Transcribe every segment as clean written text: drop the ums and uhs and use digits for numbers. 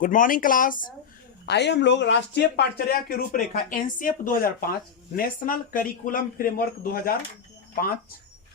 Good morning class. आइए हम लोग राष्ट्रीय पाठचर्या की रूपरेखा एनसीएफ 2005 नेशनल करिकुलम फ्रेमवर्क 2005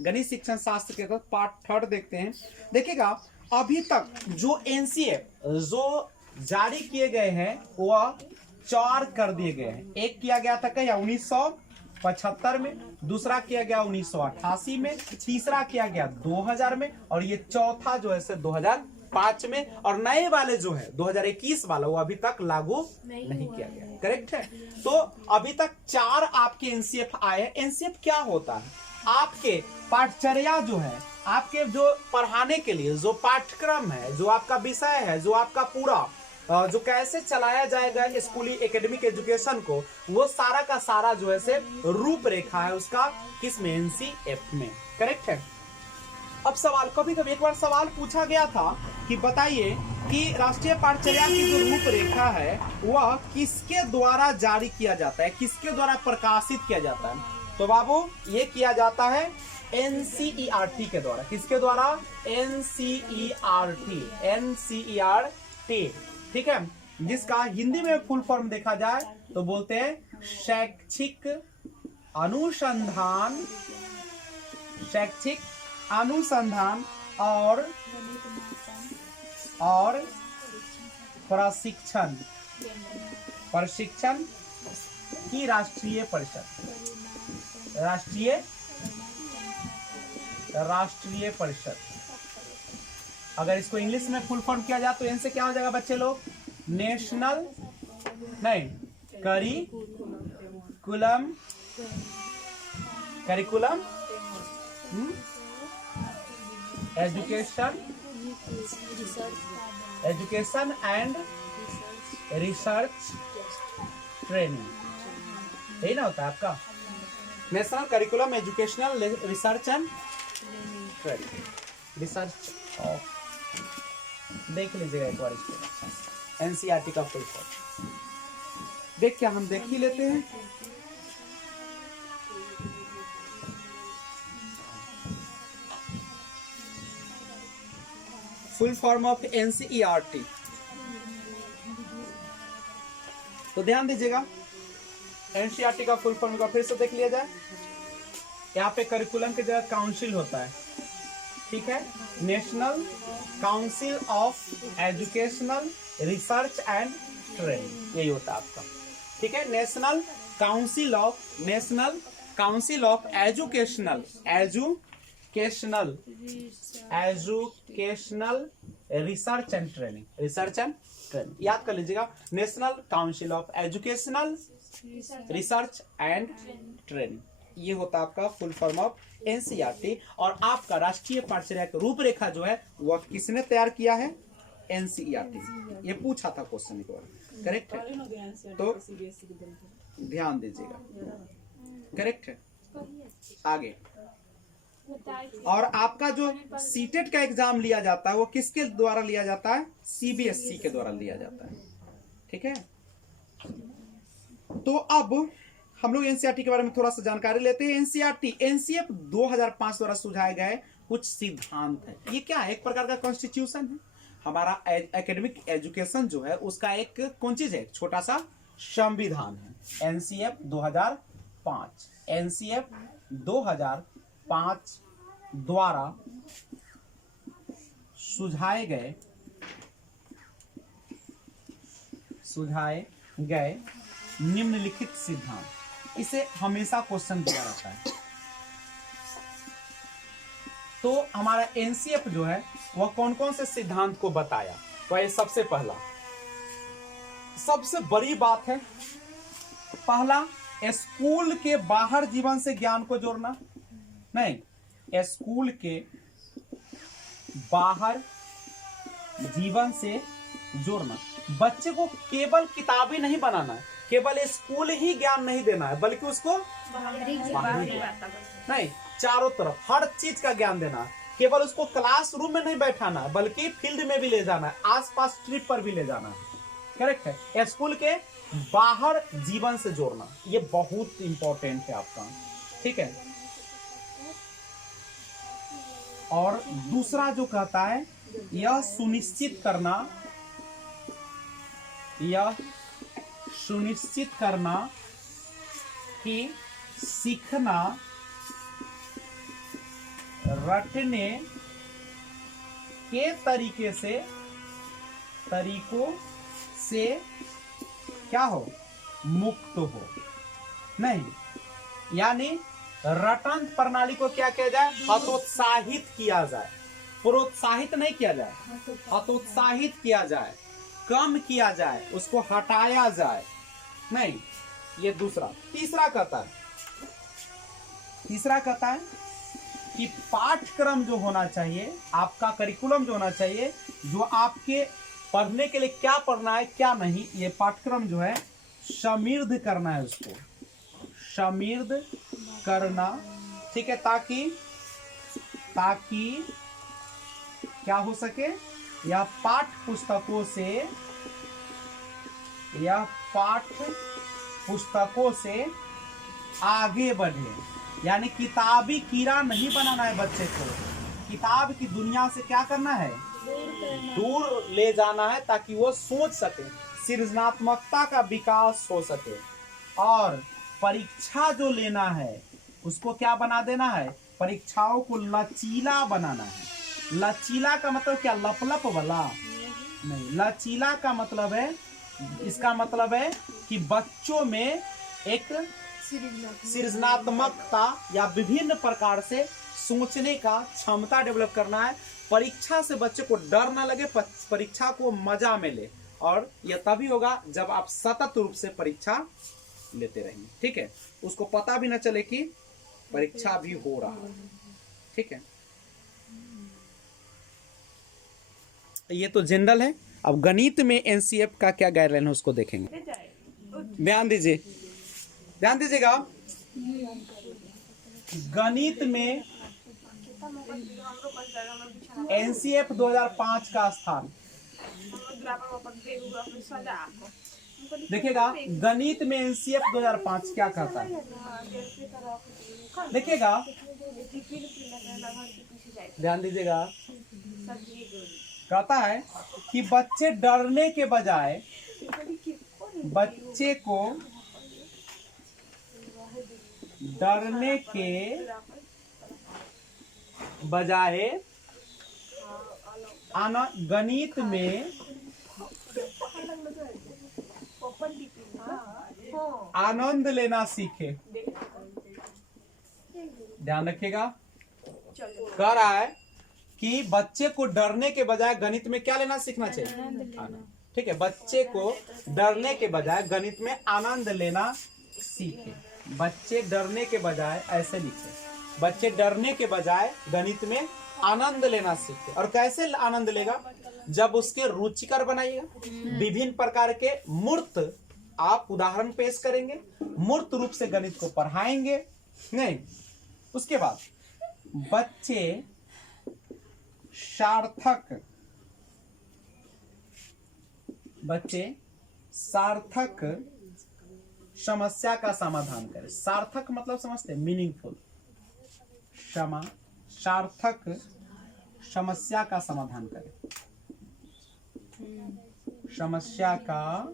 गणित शिक्षण शास्त्र के तहत पार्ट थर्ड देखते हैं। देखिएगा, अभी तक जो एनसीएफ जो जारी किए गए हैं वह 4 कर दिए गए हैं। एक किया गया था क्या 1975 में, दूसरा किया गया 1988 में, तीसरा किया गया 2000 में और ये चौथा जो है 2005 में। और नए वाले जो है 2021 वाला वो अभी तक लागू नहीं किया गया। करेक्ट है। तो अभी तक 4 आपके एनसीएफ आए हैं। एनसीएफ क्या होता है? आपके पाठचर्या जो है, आपके जो पढ़ाने के लिए जो पाठ्यक्रम है, जो आपका विषय है, जो आपका पूरा जो कैसे चलाया जाएगा स्कूली एकेडमिक एजुकेशन को, वो सारा का सारा जो है से रूपरेखा है उसका किस में? एनसीएफ में। करेक्ट है। अब सवाल, कभी कभी एक बार सवाल पूछा गया था कि बताइए कि राष्ट्रीय पाठचर्या की जो रूपरेखा है वह किसके द्वारा जारी किया जाता है, किसके द्वारा प्रकाशित किया जाता है? तो बाबू ये किया जाता है एनसीईआरटी के द्वारा। किसके द्वारा? एनसीईआरटी। एनसीईआरटी, ठीक है, जिसका हिंदी में फुल फॉर्म देखा जाए तो बोलते हैं शैक्षिक अनुसंधान, शैक्षिक अनुसंधान और प्रशिक्षण की राष्ट्रीय परिषद। राष्ट्रीय परिषद। अगर इसको इंग्लिश में फुल फॉर्म किया जाए तो इनसे क्या हो जाएगा बच्चे लोग? National curriculum education and research training, यही ना होता है आपका? National curriculum educational research and training, research of. देख लीजिएगा एक बार इसको, एनसीईआरटी का फुल फॉर्म देख, क्या हम देख ही लेते हैं। फुल फॉर्म ऑफ एनसीईआरटी, तो ध्यान दीजिएगा एनसीईआरटी का फुल फॉर्म का फिर से देख लिया जाए। यहाँ पे करिकुलम की जगह काउंसिल होता है, ठीक है, national council of educational research and training, यही होता है आपका। ठीक है, national council of educational research and training, याद कर लीजिएगा, national council of educational research and training, ये होता है आपका फुल फॉर्म ऑफ एनसीईआरटी। और आपका राष्ट्रीय पाठचर्या की रूपरेखा जो है वह किसने तैयार किया है? एनसीईआरटी। ये पूछा था क्वेश्चन को, करेक्ट है, तो ध्यान दीजिएगा, करेक्ट है। आगे, और आपका जो सीटेट का एग्जाम लिया जाता है वो किसके द्वारा लिया जाता है? सीबीएसई के द्वारा लिया जाता है, ठीक है। तो अब हम लोग एनसीईआरटी के बारे में थोड़ा सा जानकारी लेते हैं। एनसीईआरटी एनसीएफ 2005 द्वारा सुझाए गए कुछ सिद्धांत है। ये क्या है? एक प्रकार का कॉन्स्टिट्यूशन है। हमारा एकेडमिक एजुकेशन जो है उसका एक कौन चीज है? छोटा सा संविधान है। एनसीएफ 2005, एनसीएफ 2005 द्वारा सुझाए गए निम्नलिखित सिद्धांत, इसे हमेशा क्वेश्चन दिया रहता है। तो हमारा एनसीएफ जो है वह कौन कौन से सिद्धांत को बताया? तो ये सबसे पहला, सबसे बड़ी बात है, पहला, स्कूल के बाहर जीवन से ज्ञान को जोड़ना। नहीं, स्कूल के बाहर जीवन से जोड़ना। बच्चे को केवल किताबी नहीं बनाना है, केवल स्कूल ही ज्ञान नहीं देना है, बल्कि उसको नहीं, चारों तरफ हर चीज का ज्ञान देना है। केवल उसको क्लासरूम में नहीं बैठाना है, बल्कि फील्ड में भी ले जाना है, आसपास ट्रिप पर भी ले जाना है। करेक्ट है। स्कूल के बाहर जीवन से जोड़ना, ये बहुत इंपॉर्टेंट है आपका, ठीक है। और दूसरा जो कहता है, यह सुनिश्चित करना यह सुनिश्चित करना कि सीखना रटने के तरीकों से क्या हो, मुक्त हो। नहीं, यानी रटन प्रणाली को क्या किया जाए, हतोत्साहित किया जाए, प्रोत्साहित नहीं किया जाए, हतोत्साहित किया जाए, कम किया जाए, उसको हटाया जाए नहीं। ये दूसरा। तीसरा कहता है कि पाठ्यक्रम जो होना चाहिए, आपका करिकुलम जो होना चाहिए, जो आपके पढ़ने के लिए क्या पढ़ना है क्या नहीं, ये पाठ्यक्रम जो है समृद्ध करना है, उसको समृद्ध करना, ठीक है, ताकि क्या हो सके, यह पाठ्य पुस्तकों से आगे बढ़े। यानी किताबी कीड़ा नहीं बनाना है बच्चे को, किताब की दुनिया से क्या करना है, दूर ले जाना है, ताकि वो सोच सके, सृजनात्मकता का विकास हो सके। और परीक्षा जो लेना है उसको क्या बना देना है, परीक्षाओं को लचीला बनाना है। लचीला का मतलब क्या, लपलप वाला नहीं, लचीला का मतलब है, इसका मतलब है कि बच्चों में एक सृजनात्मकता या विभिन्न प्रकार से सोचने का क्षमता डेवलप करना है। परीक्षा से बच्चे को डर ना लगे, परीक्षा को मजा मिले, और यह तभी होगा जब आप सतत रूप से परीक्षा लेते रहेंगे, ठीक है, उसको पता भी ना चले कि परीक्षा भी हो रहा है, ठीक है। ये तो जनरल है। अब गणित में एनसीएफ का क्या गाइडलाइन है उसको देखेंगे। ध्यान दीजिएगा, गणित में एनसीएफ 2005 का स्थान देखिएगा। गणित में एनसीएफ 2005 क्या कहता है, देखिएगा, ध्यान दीजिएगा, कहता है कि बच्चे डरने के बजाय, बच्चे को डरने के बजाय गणित में आनंद लेना सीखे। ध्यान रखिएगा, कह रहा है कि बच्चे को डरने के बजाय गणित में क्या लेना सीखना चाहिए, आनंद, ठीक है। बच्चे को डरने के बजाय गणित में आनंद लेना सीखे। बच्चे डरने के बजाय, ऐसे लिखे, बच्चे डरने के बजाय गणित में आनंद लेना सीखे। और कैसे आनंद लेगा, जब उसके रुचिकर बनाइएगा, विभिन्न प्रकार के मूर्त आप उदाहरण पेश करेंगे, मूर्त रूप से गणित को पढ़ाएंगे नहीं। उसके बाद बच्चे सार्थक समस्या का समाधान करें। सार्थक मतलब समझते, मीनिंगफुल, सार्थक समस्या का समाधान करें, समस्या का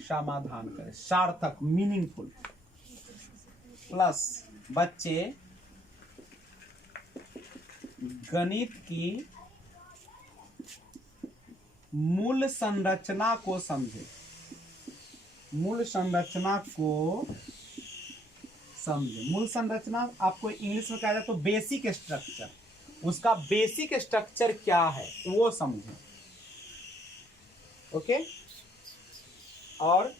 समाधान करें, सार्थक मीनिंगफुल। प्लस बच्चे गणित की मूल संरचना को समझे, मूल संरचना को समझे। मूल संरचना आपको इंग्लिश में कहा जाए तो बेसिक स्ट्रक्चर, उसका बेसिक स्ट्रक्चर क्या है वो समझे, ओके। और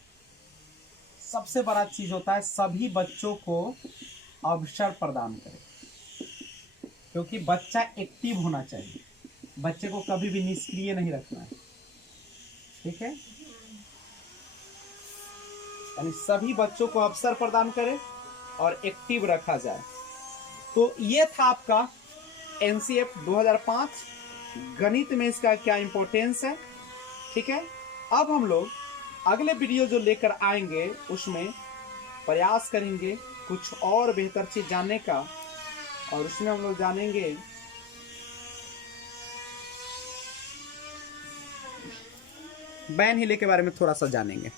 सबसे बड़ा चीज होता है सभी बच्चों को अवसर प्रदान करें, क्योंकि बच्चा एक्टिव होना चाहिए, बच्चे को कभी भी निष्क्रिय नहीं रखना है, ठीक है। यानी सभी बच्चों को अवसर प्रदान करें और एक्टिव रखा जाए। तो ये था आपका एनसीएफ 2005, गणित में इसका क्या इंपॉर्टेंस है, ठीक है। अब हम लोग अगले वीडियो जो लेकर आएंगे उसमें प्रयास करेंगे कुछ और बेहतर चीज जानने का, और उसमें हम लोग जानेंगे बैन हिले के बारे में थोड़ा सा जानेंगे।